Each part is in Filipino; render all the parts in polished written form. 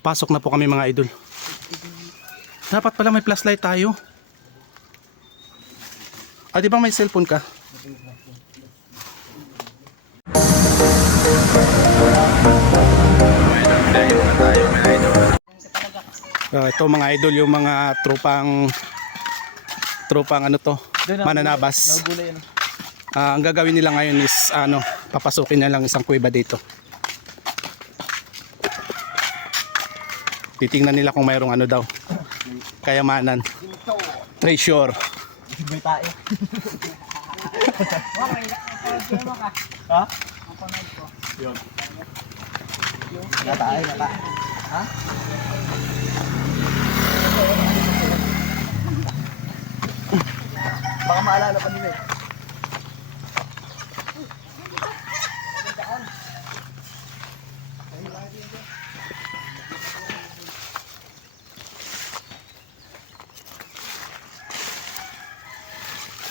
Pasok na po kami mga idol. Dapat pala may flashlight tayo. Ah, di ba may cellphone ka? Ito mga idol, yung mga tropang ano to, mananabas. Ang gagawin nila ngayon is papasukin na lang isang kuweba dito. Titingnan nila kung mayroong daw, kayamanan, treasure. May tae. Ha? Yun. Natae. Ha? Baka maalala pa nila eh.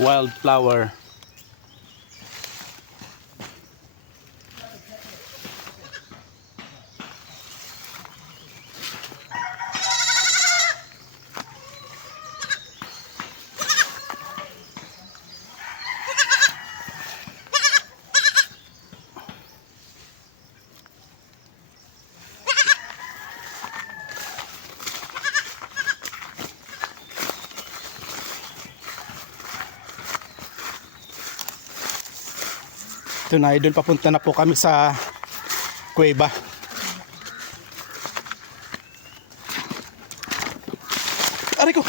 Wildflower. Ito na idol, papunta na po kami sa kuweba. Aray ko!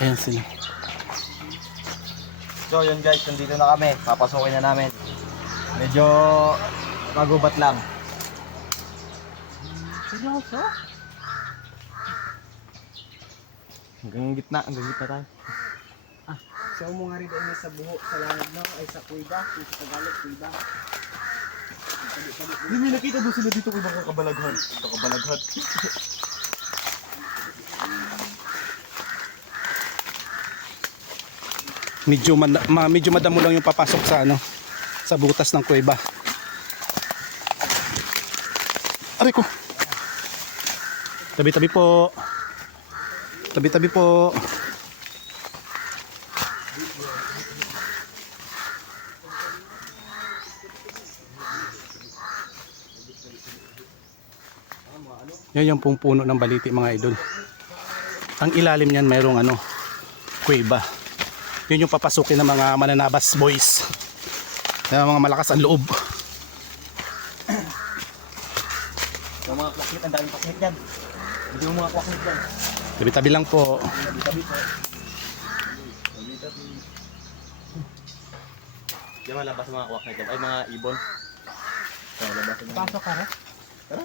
Ayan sila. So yun guys, nandito na kami. Papasukin na namin. Medyo magubat lang. Seryoso? Hanggang gitna tayo. So mo nga rin doon sa buho, sa langit no, ay sa kuweba, sa Tagalog kuweba. Hindi may nakita doon sila dito kung ibang kabalaghan. Kabalaghan. Medyo madamo lang yung papasok sa sa butas ng kuweba. Aray ko. Tabi-tabi po. Tabi-tabi po. Yan yung pong puno ng baliti mga idol. Ang ilalim niyan mayroong kuweba. Yun yung papasukin ng mga mananabas boys. Yung mga malakas ang loob. Yung mga kwaknit, ang daming kwaknit yan. Hindi yung mga kwaknit yan. Tabi-tabi lang po. Tabi po. Diyan malabas ang mga kwaknit yan. Ay mga ibon. Kaya labas ang mga... Pasok ka rin? Tara.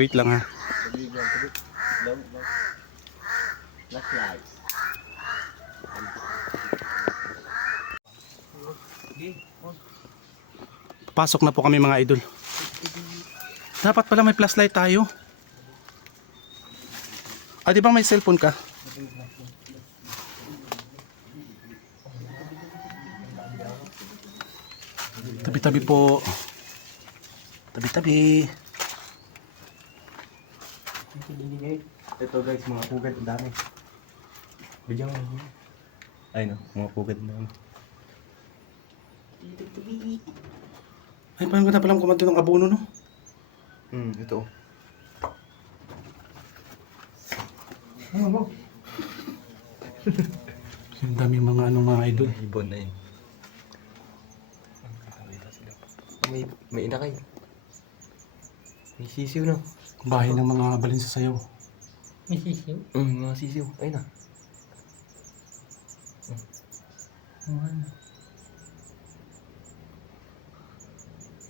Wait lang ha. Tabi. Long. Last light. Pasok na po kami mga idol. Dapat pala may flashlight tayo. Ah, di ba may cellphone ka? Tabi-tabi po. Tabi-tabi. Ito guys, mga pugad, ang dami. Bigyan mo. Ay no, mga pugad na. Ay, paano ko na palang kumanda ng abono no? Ito. Ang daming mga mga idol. Ibon na yun. May inakay. May sisiw na. Bahay ng mga balin sa sayaw. May sisiw? Mga sisiw. Ayun na.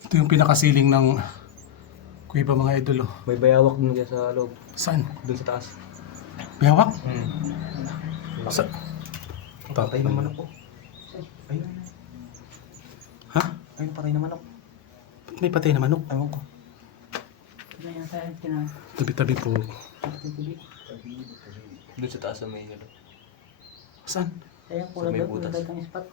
Ito yung pinakasiling ng kuweba mga idol. May bayawak dun kaya sa loob. Saan? Dun sa taas. Biyawak? Sa... Patay na manok ko. Ayun. Ha? Ayun, patay na manok. Ba't may patay na manok? Ewan ko. na yan sa akin. Tabi-tabi po. Doon sa taas may ano. Saan? Kaya Sa may butas. ang spot.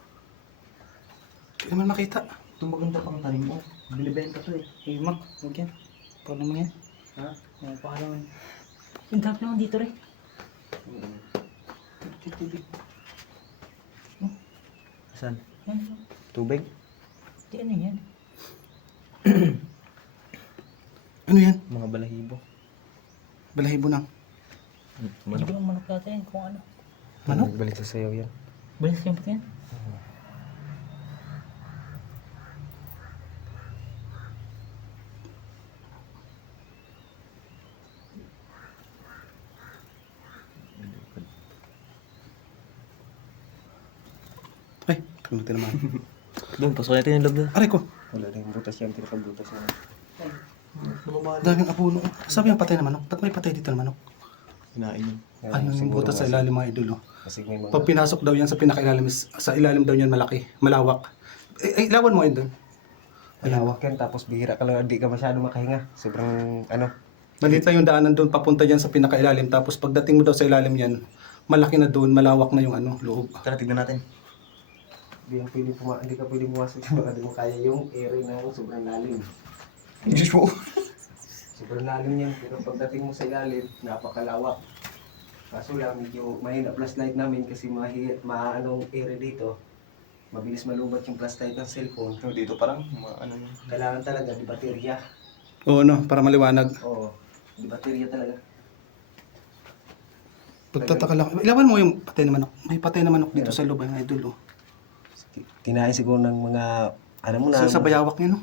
Hindi naman makita. Ito maganda pang tanim mo. Binibenta to eh. Eh, Mac, huwag yan. Pwede mo yan. Ha? Yan, pakalaman. Yung dami naman dito rin. Tibig. Saan? Yan. Tubig? Di ano yan? Ano yan? Mga balahibo. Balahibo ng Hindi ko ang manok natin kung ano. manok? Balik sa sayaw yan. Balis kayo ba yan? Ay, paglutin naman. Doon, pasok natin yung loob doon. Aray ko, Wala na yung butas yan. Pinakabutas yan. daming apuno. Sabi yung patay na manok. Ba't may patay dito na manok? Hinain yun. Ayun yung butas sa ilalim mga idol. Oh. Kasi may mga... Pag pinasok daw yan sa pinakailalim, sa ilalim daw yan malaki, malawak. Ilawan mo yun doon. Malawak yan. Tapos bihira ka lang. Hindi ka masyado makahinga. Sobrang ano. Maliit lang yung daanan doon, papunta dyan sa pinakailalim. Tapos pagdating mo daw sa ilalim yan, malaki na doon, malawak na yung ano, loob. Tara, tignan natin. Hindi ka pwede pumasok yung baka di mo kaya yung area na sobrang lalim. Diyos po. Sobrang lalim yan, pero pagdating mo sa ilalim, napakalawak. Kaso lang, medyo mahina flashlight namin kasi maanong area dito. Mabilis malubat yung flashlight ng cellphone. So, dito parang ano yun. Kailangan talaga di baterya. Oo, no, para maliwanag. Oo, di baterya talaga. Pagtataka lang. Ilawan mo yung patay na manok. May patay na manok dito sa loob, mga idol. Oh. Kinain siguro ng mga, ano mo na, Sa bayawak niya, no?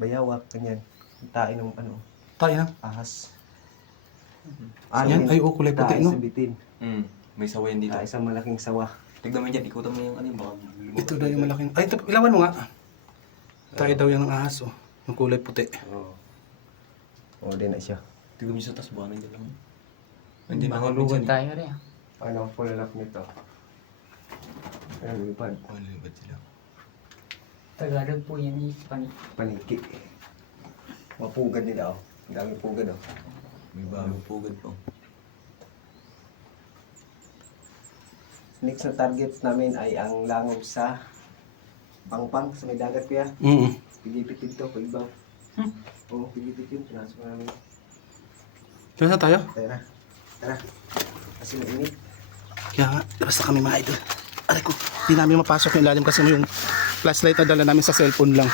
bayawak, kanyan. Tain ng ano, Tayo na. ahas. Yan, ay, kulay puti, Tain no? sa bitin. May sawayan dito. Isang malaking sawa. Tignan mo dyan, ikutan mo yung ano yung baka lumabas. Ito daw yung malaking. Ay, ito, ilawan mo nga. Tayo daw yung ahas, oh. Yung kulay puti. Oo. Oo, din na siya. Tignan mo sa taas, baka nandiyan lang. Nandiyan lang Mahulugan minsan. tayo rin. Ano ang pulalap nito? Ano lipad? Oh, lumabas sila. Tagalog po yan is Paniki. Mapugad nila oh. Ang dami pugad oh. May bagong pugad po. Next na target namin ay ang langob sa Pangpang sa may dagat kuya. Pigipit dito, pagbaw. Oo, pigipit yun. Pinasok namin. Kaya na tayo? Tara. Tara. Kasi mainit. Kaya nga, labas na kami mga idol. Aray ko, hindi namin mapasok yung ilalim kasi yung flashlight na dala namin sa cellphone lang.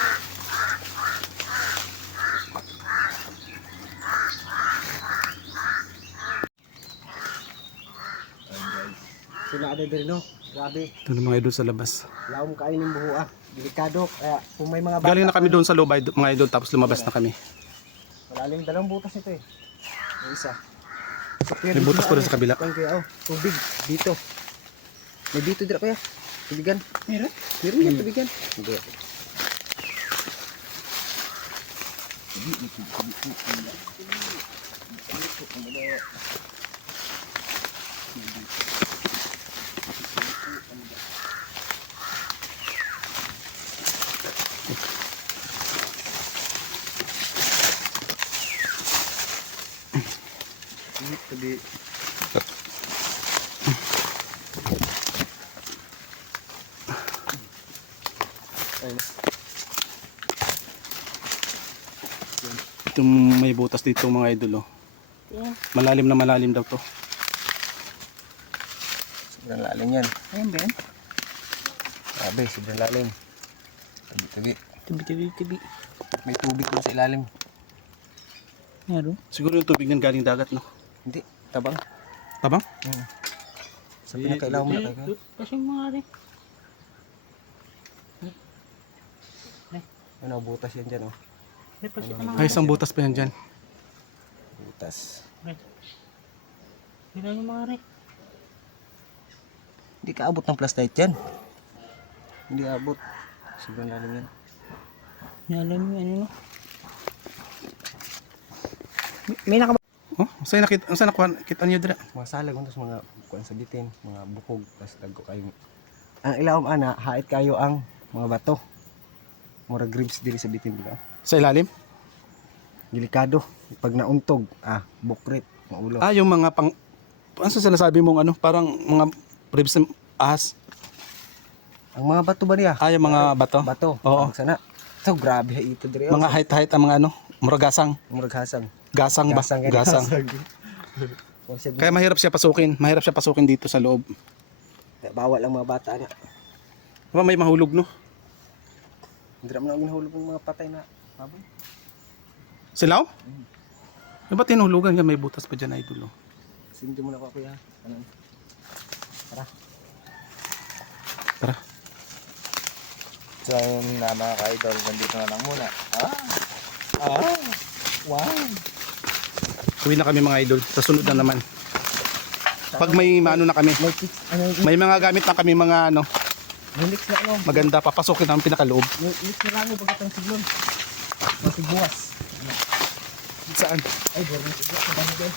Sila ada din no. Grabe. Ito na mga idol sa labas. Wala akong kainin buho ah. Delikado. Kaya kung may mga bata. Galing na kami doon sa loob mga idol tapos lumabas na kami. Malalim dalawang butas ito eh. Yung isa. May butas pa rin sa kabila. Kaya oh, tubig dito. May dito dira kaya. Tubigan. Meron? Meron yan tubigan. Hindi. Tabi. Itong may butas dito mga idol. Oh. Malalim na malalim daw to. Sobrang lalim yan. Ayan ba yan? Grabe, sobrang lalim. Tabi. Tibi. May tubig na sa ilalim. Meron? Siguro yung tubig ng galing dagat, no? Hindi, tabang. Tabang? Sa pinakailaw mo na tayo. Kasi mga rin. Ano, butas yan dyan oh. May pasi ka Ay, isang butas pa yan dyan. Butas. Hindi yung mga rin. Hindi ka abot ng flashlight yan. Hindi abot. Sobrang lalim yan. Alam mo ano no? May naka... Oh, saan nakita niyo dira? Mga salag, tapos mga kuwan sa bitin, mga bukog, tapos tago kayo. Ang ilawom ana, hait kayo ang mga bato. Mura gribs diri sa bitin dito. Sa ilalim? Delikado. Pag nauntog, bukrit, maulo. Yung mga ano sa sinasabi mong ano, parang mga ribs ng ahas. Ang mga bato ba niya? Yung mga bato. Bato. Oo. Ang sana. So, grabe ito diri. Mga height ang mga ano, muragasang. Muraghasang. Gasang ba? Gasang. Gasang. Kaya mahirap siya pasukin. Mahirap siya pasukin dito sa loob. Bawal ang mga bata na. Diba may mahulog, no? Hindi naman ako ginahulog ng mga patay na baboy. Silaw? Yung ba tinulugan yan? May butas pa dyan, idol. Oh. Sindi mo na ako kuya. Ano? Tara. So ayun na mga ka-idol, nandito na lang muna. Wow! Uwi na kami mga idol. Sa sunod na naman. Pag may ano na kami. May tips, May mga gamit na kami mga ano. may leaks na ano. Maganda. Papasukin namin pinakaloob. May leaks na lang pagkatang siglon. Masigbuwas. Saan? Ay, boring sigbuwas. Sa dami dyan.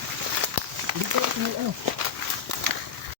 Dito, may ano.